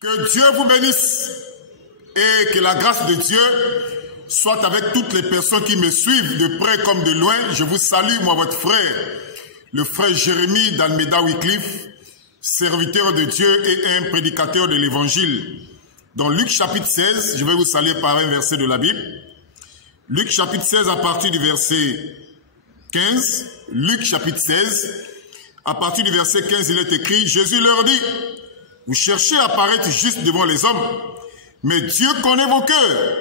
Que Dieu vous bénisse et que la grâce de Dieu soit avec toutes les personnes qui me suivent de près comme de loin. Je vous salue, moi, votre frère, le frère Jérémie d'Almeida Wycliffe, serviteur de Dieu et un prédicateur de l'Évangile. Dans Luc chapitre 16, je vais vous saluer par un verset de la Bible. Luc chapitre 16 à partir du verset 15. Luc chapitre 16, à partir du verset 15, il est écrit, Jésus leur dit, vous cherchez à paraître juste devant les hommes, mais Dieu connaît vos cœurs,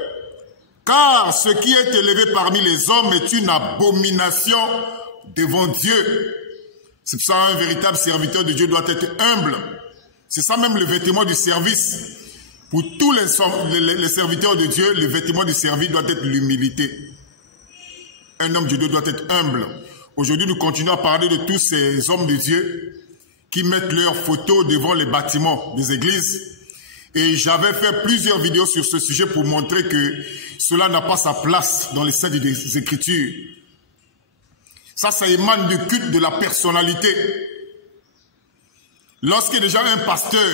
car ce qui est élevé parmi les hommes est une abomination devant Dieu. C'est pour ça qu'un véritable serviteur de Dieu doit être humble. C'est ça même le vêtement du service. Pour tous les serviteurs de Dieu, le vêtement du service doit être l'humilité. Un homme de Dieu doit être humble. Aujourd'hui, nous continuons à parler de tous ces hommes de Dieu qui mettent leurs photos devant les bâtiments des églises. Et j'avais fait plusieurs vidéos sur ce sujet pour montrer que cela n'a pas sa place dans les saintes des Écritures. Ça émane du culte de la personnalité. Lorsque déjà un pasteur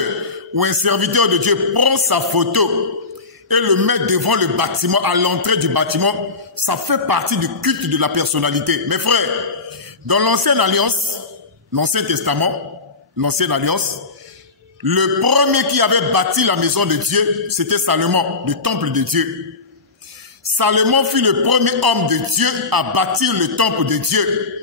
ou un serviteur de Dieu prend sa photo et le met devant le bâtiment, à l'entrée du bâtiment, ça fait partie du culte de la personnalité. Mes frères, dans l'Ancienne Alliance, l'Ancien Testament, l'Ancienne Alliance, le premier qui avait bâti la maison de Dieu, c'était Salomon, le temple de Dieu. Salomon fut le premier homme de Dieu à bâtir le temple de Dieu.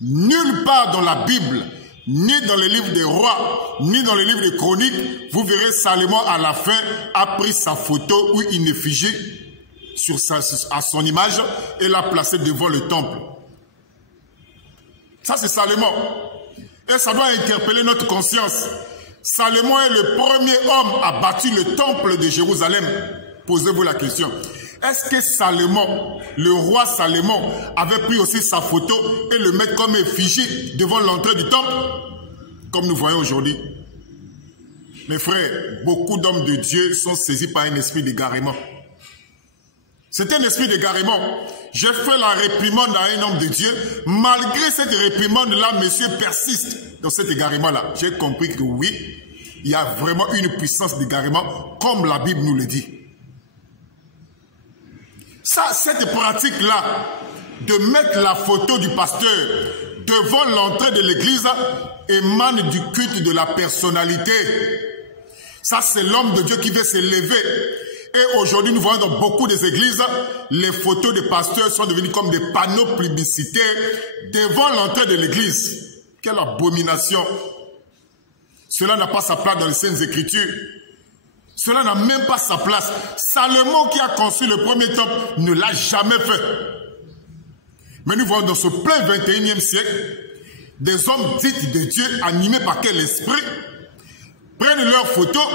Nulle part dans la Bible, ni dans les livres des rois, ni dans les livres des chroniques, vous verrez Salomon à la fin a pris sa photo ou une effigie à son image et l'a placée devant le temple. Ça c'est Salomon. Et ça doit interpeller notre conscience. Salomon est le premier homme à bâtir le temple de Jérusalem. Posez-vous la question. Est-ce que Salomon, le roi Salomon, avait pris aussi sa photo et le mettre comme effigie devant l'entrée du temple? Comme nous voyons aujourd'hui. Mes frères, beaucoup d'hommes de Dieu sont saisis par un esprit d'égarement. C'est un esprit d'égarement. J'ai fait la réprimande à un homme de Dieu. Malgré cette réprimande-là, monsieur persiste dans cet égarement-là. J'ai compris que oui, il y a vraiment une puissance d'égarement, comme la Bible nous le dit. Cette pratique-là, de mettre la photo du pasteur devant l'entrée de l'église, émane du culte de la personnalité. Ça, c'est l'homme de Dieu qui veut s'élever. Et aujourd'hui, nous voyons dans beaucoup des églises, les photos des pasteurs sont devenues comme des panneaux publicitaires devant l'entrée de l'église. Quelle abomination! Cela n'a pas sa place dans les Saintes Écritures. Cela n'a même pas sa place. Salomon qui a construit le premier temple ne l'a jamais fait. Mais nous voyons dans ce plein 21e siècle, des hommes dits de Dieu, animés par quel esprit, prennent leurs photos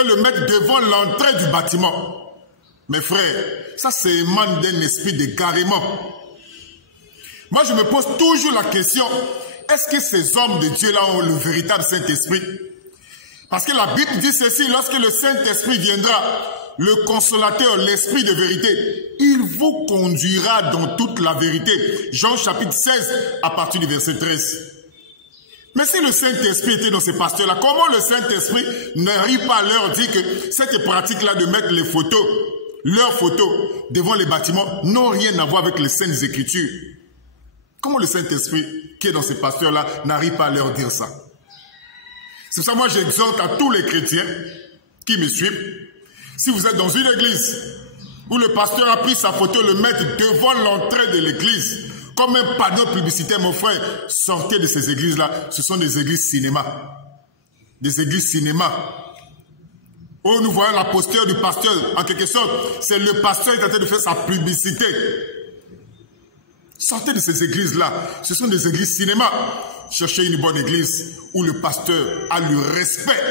et le mettent devant l'entrée du bâtiment. Mes frères, ça émane d'un esprit d'égarement. Moi, je me pose toujours la question, est-ce que ces hommes de Dieu-là ont le véritable Saint-Esprit? Parce que la Bible dit ceci, lorsque le Saint-Esprit viendra, le consolateur, l'esprit de vérité, il vous conduira dans toute la vérité. Jean chapitre 16, à partir du verset 13. Mais si le Saint-Esprit était dans ces pasteurs-là, comment le Saint-Esprit n'arrive pas à leur dire que cette pratique-là de mettre les photos, leurs photos, devant les bâtiments, n'ont rien à voir avec les Saintes Écritures? Comment le Saint-Esprit qui est dans ces pasteurs-là n'arrive pas à leur dire ça? C'est pour ça que moi j'exhorte à tous les chrétiens qui me suivent, si vous êtes dans une église où le pasteur a pris sa photo, le mettre devant l'entrée de l'église, comme un panneau publicitaire, mon frère, sortez de ces églises-là. Ce sont des églises cinéma. Des églises cinéma. Où nous voyons la posture du pasteur. En quelque sorte, c'est le pasteur qui est en train de faire sa publicité. Sortez de ces églises-là. Ce sont des églises cinéma. Cherchez une bonne église où le pasteur a le respect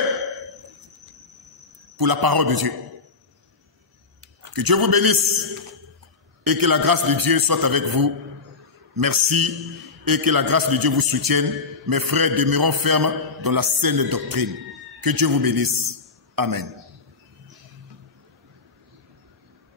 pour la parole de Dieu. Que Dieu vous bénisse et que la grâce de Dieu soit avec vous. Merci et que la grâce de Dieu vous soutienne. Mes frères, demeurons fermes dans la saine doctrine. Que Dieu vous bénisse. Amen.